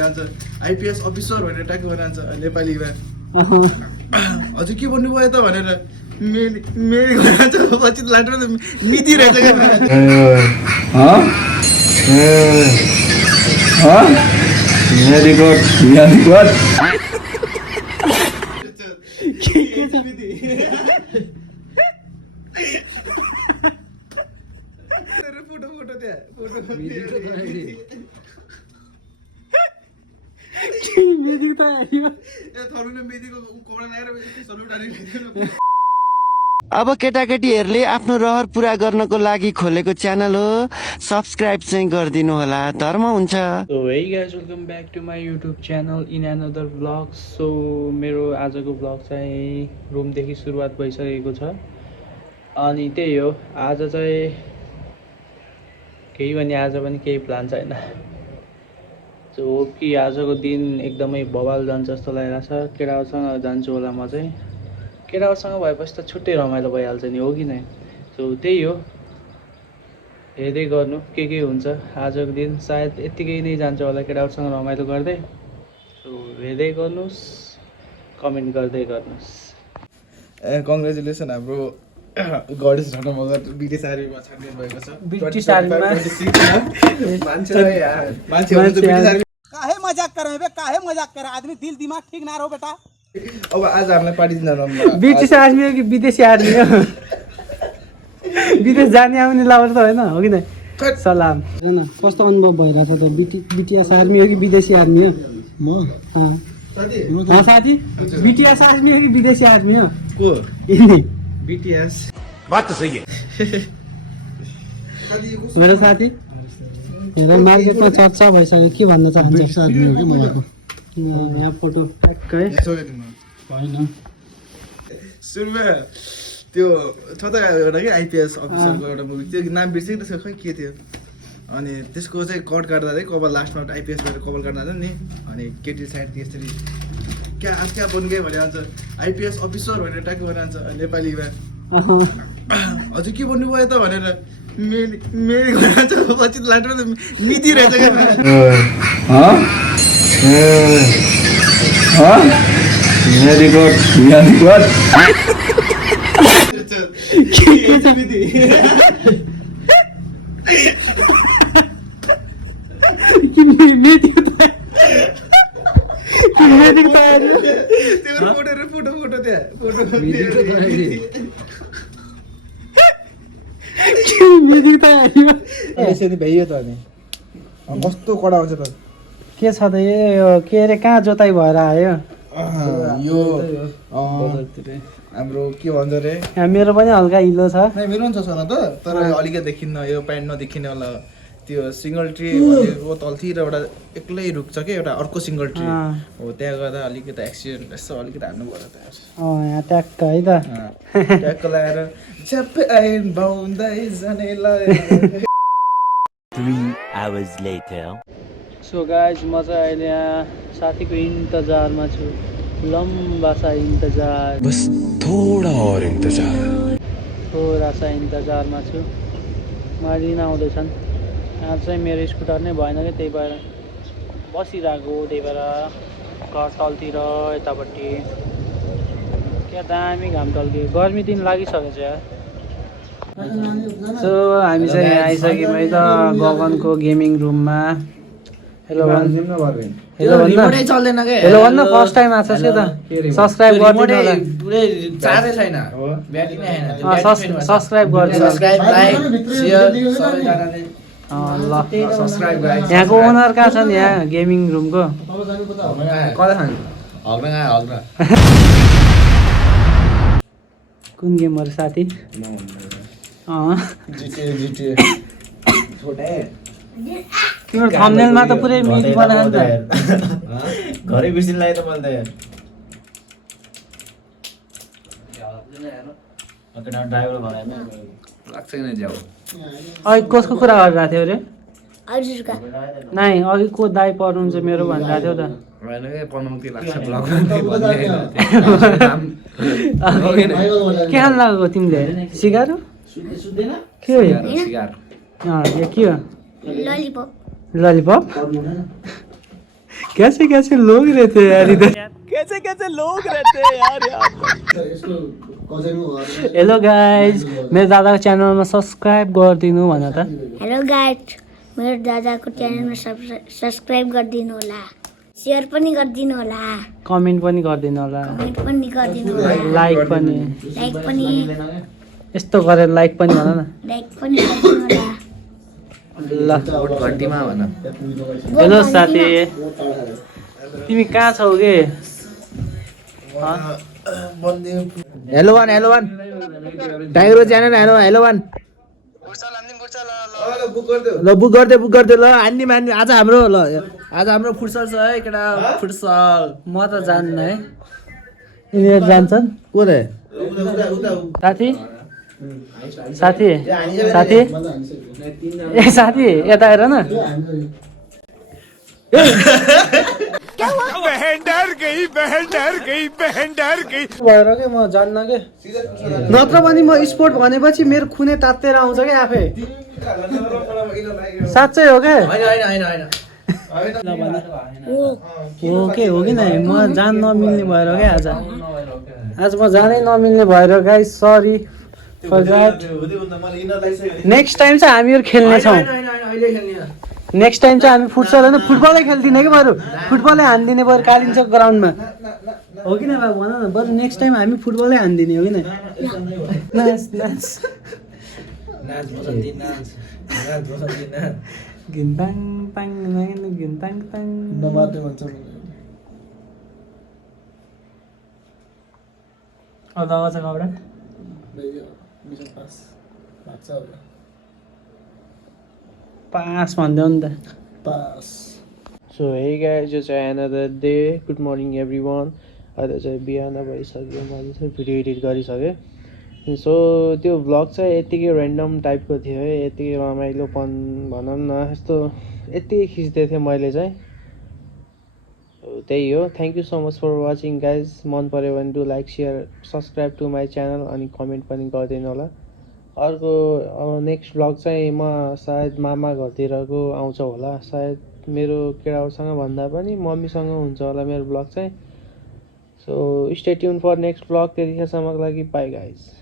IPS officer भनेर tag भनिरहन्छ नेपालीमा हजुर के भन्नुभयो त भनेर मेरी भनिरहन्छ पछि लाटो मिति रहेछ फोटो त्यहाँ अब केटाकेटीहरूले आफ्नो रहर पुरा गर्नको लागि खोलेको च्यानल हो, सब्सक्राइब चाहिँ गरिदिनु होला, धर्म हुन्छ। So hey guys, welcome back to my YouTube channel in another vlog. So मेरो आजको vlog चाहिँ रुमदेखि सुरुवात भइसकेको छ अनि त्यही हो। आज चाहिँ केही पनि आज पनि केही प्लान छैन। सो कि आजको दिन एकदमै बवाल जान्छ जस्तो लागिरहेछ। केटाहरूसँग जान्छु होला म चाहिँ। केटाहरूसँग भएपछि त छुट्टै रमाइलो भइहाल्छ नि, हो कि नै? सो त्यही हो, हेर्दै गर्नु के हुन्छ आजको दिन। सायद यत्तिकै नै जान्छ होला केटाहरूसँग रमाइलो गर्दै। सो हेर्दै गर्नुहोस्, कमेन्ट गर्दै गर्नुहोस्। कङ्ग्रेचुलेसन हाम्रो गणेश ढटमगर ब्रिटिस आर्मीमा छान्ने भएको छ। ब्रिटिस आर्मीमा काहे मजाक कर रहे बे, काहे मजाक कर रहा? आदमी दिल दिमाग ठीक ना रहो बेटा। अब आज हामीलाई पार्टी दिन जानु ब्रिटिस आर्मी हो कि विदेशी आर्मी हो? विदेश जाने आउने लावर त होइन, हो कि नै? सलाम। हेर न कस्तो अनुभव भइरहेछ त। बीटीएस आर्मी हो कि विदेशी आर्मी हो? म साथी बीटीएस आर्मी हो कि विदेशी आर्मी हो? को यिनी बीटीएस बात तो सही है। मेरो साथी हेर मार्केटमा चर्चा भइसक्यो, के भन्न चाहन्छ? आर्मी हो कि मलाई यहाँ फोटो ट्याक्कै होइन सुरुमा त्यो छ त एउटा कि आइपिएस अफिसरको एउटा मुभी, त्यो नाम बिर्सेँ त्यसको खै के थियो। अनि त्यसको चाहिँ कट काट्दा चाहिँ कपाल लास्टमा आइपिएस गरेर कपाल काट्दा नि अनि केटी साइड त्यसरी क्या आज क्या बन गयो भने भन्छ आइपिएस अफिसर भनेर ट्याग भनिरहन्छ नेपालीमा हजुर के भन्नुभयो त भनेर मेरी भनिरहन्छ पछि लाटो मिति रहेछ क्या फोटो त्यहाँ भइयो त अनि कस्तो कडा आउँछ त। के छ त यो के अरे कहाँ जोताइ भएर आयो? यो हाम्रो के भन्छ अरे यहाँ मेरो पनि हल्का हिलो छ। मेरो पनि छ छन त, तर अलिकति देखिन्न, यो प्यान्ट नदेखिने होला। त्यो सिङ्गल ट्री भनेको तलतिर एउटा एक्लै रुख छ कि एउटा अर्को सिङ्गल ट्री हो, त्यहाँ गर्दा अलिकति एक्सिडेन्ट यसो अलिकति हान्नु पर्यो त। यहाँ ट्याक्क है त, ट्याक्क लगाएर झ्याप्पै आइन बाउँदै जानेलाई। 3 hours later. सो गाइज म चाहिँ अहिले यहाँ साथीको इन्तजारमा छु। लम्बा सा इन्तजार, बस थोड़ा और इंतजार। थोड़ा सा इन्तजारमा छु। मारिन आउँदैछन्। आज चाहिँ मेरो स्कुटर नै भएन कि त्यही भएर बसिरहेको, त्यही भएर घर तलतिर यतापट्टि क्या दामी घाम टल्क्यो। गर्मी दिन लागिसकेको छ यार। सो हामी चाहिँ यहाँ आइसक्यौँ है त गगनको गेमिङ रुममा। हेलो भन्न फर्स्ट टाइम आएको छ के त? सब्सक्राइब गरिदिनु होला। चार्जै छैन, सब्सक्राइब गरिदिनु ल। यहाँको ओनर कहाँ छन् यहाँ गेमिङ रुमको? कुन गेमहरू साथी? तिम्रो थम्बनेलमा त पुरै मिली बनायो नि त। घरै बिर्सिन लाग्यो त मैले त ड्राइभर बनाएन लाग्छ कि जाऊ। अघि कसको कुरा गरिरहेको थियो अरे? नाइ अघि को दाइ पर्नुहुन्छ मेरो भनिरहेको थियो त। के खान लागेको तिमीले? सिगारो के हो? यो के हो? ललिपप कैसे लोग रहते हैं यार इधर कैसे लोग रहते हैं यार यहाँ पर हेलो गाइज मेरो दादाको च्यानलमा सब्सक्राइब गरिदिनु भन त हेलो गाइज मेरो दादाको च्यानलमा सब्सक्राइब गरिदिनु होला शेयर पनि गरिदिनु होला कमेन्ट पनि गरिदिनु होला कमेन्ट पनि गरिदिनु होला लाइक पनि यस्तो गरेर लाइक पनि भन न लाइक पनि गरिदिनु होला ल घन्टीमा भन हेलो साथी तिमी कहाँ छौ के hello one tiger channel hello one ल बुक गरिदियो ल हान्ने मान्ने आज हाम्रो फुटसल छ है केटा फुटसल म त जान्न है यिनीहरू जान्छन् को रे साथी ए साथी यता हेर न भएर के म जान्न के नत्र पनि म स्पोर्ट भनेपछि मेरो खुनै तातेर आउँछ के आफै साँच्चै हो के हो कि नै म जान नमिल्ने भएर क्या आज म जानै नमिल्ने भएर guys sorry for that next time चाहिँ हामीहरू खेल्नेछौँ नेक्स्ट टाइम चाहिँ हामी फुटसल होइन फुटबलै खेल्दिनँ कि बरु फुटबलै हानिदिने बरु कालिम्पोङ ग्राउन्डमा हो कि न बाबु भन न बरु नेक्स्ट टाइम हामी फुटबलै हानिदिने हो कि नै घिन्ताङ ताङ घिन्ताङ ताङ लगाउँछ कपडा पास भन्दै नि त सो हे गाइज यो चाहिँ another day good morning every one अहिले चाहिँ बिहान भइसक्यो मैले चाहिँ भिडियो एडिट गरिसकेँ सो त्यो भ्लग चाहिँ यत्तिकै ऱ्यान्डम टाइपको थियो है यत्तिकै रमाइलोपन भनौँ न यस्तो यत्तिकै खिच्दै थिएँ मैले चाहिँ त्यही हो thank you so much for watching guys मन पऱ्यो भने do like share subscribe to my channel अनि कमेन्ट पनि गरिदिनु होला अर्को अब नेक्स्ट भ्लग चाहिँ म सायद मामा घरतिरको आउँछ होला सायद मेरो केटाहरूसँग भन्दा पनि मम्मीसँग हुन्छ होला मेरो भ्लग चाहिँ so stay tune for next vlog त्यतिखेरसम्मको लागि बाई गाइज